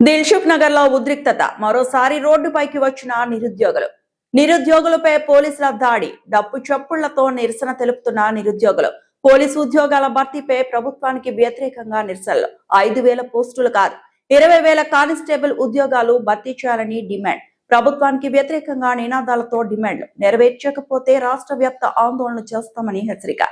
దిల్సుఖ్ నగర్ లో ఉద్రిక్తత మరోసారి రోడ్డుపైకి వచ్చిన నిరుద్యోగులపై పోలీసుల దాడి డప్పు చప్పుళ్లతో నిరసన తెలుపుతున్న నిరుద్యోగులు పోలీసు ఉద్యోగాల భర్తీపై ప్రభుత్వానికి వ్యతిరేకంగా నిరసనలు 5,000 పోస్టులు కాదు 20,000 కానిస్టేబుల్ ఉద్యోగాలు భర్తీ చేయాలని డిమాండ్ ప్రభుత్వానికి వ్యతిరేకంగా నినాదాలతో డిమాండ్లు నెరవేర్చకపోతే రాష్ట్ర వ్యాప్త ఆందోళన చేస్తామని హెచ్చరిక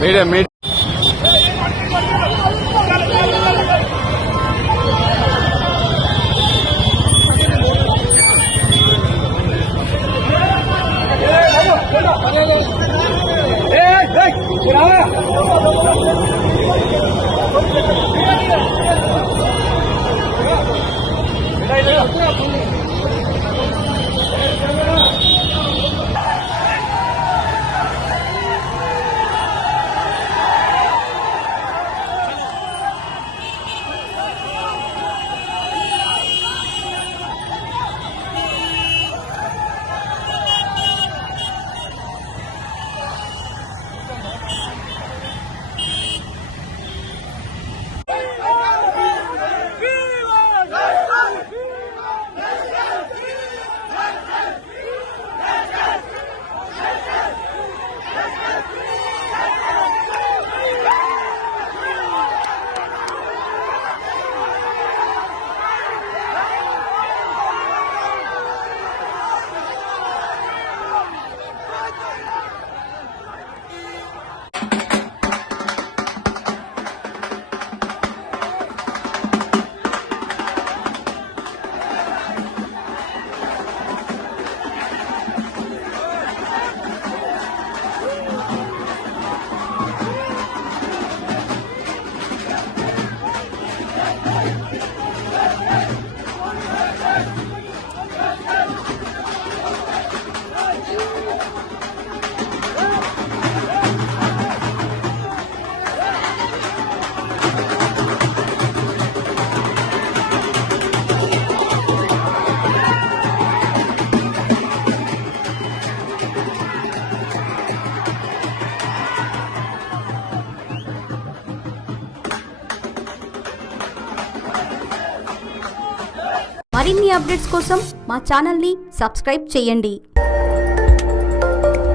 Mira. మరిన్ని అప్డేట్స్ కోసం మా ఛానల్ని సబ్స్క్రైబ్ చేయండి.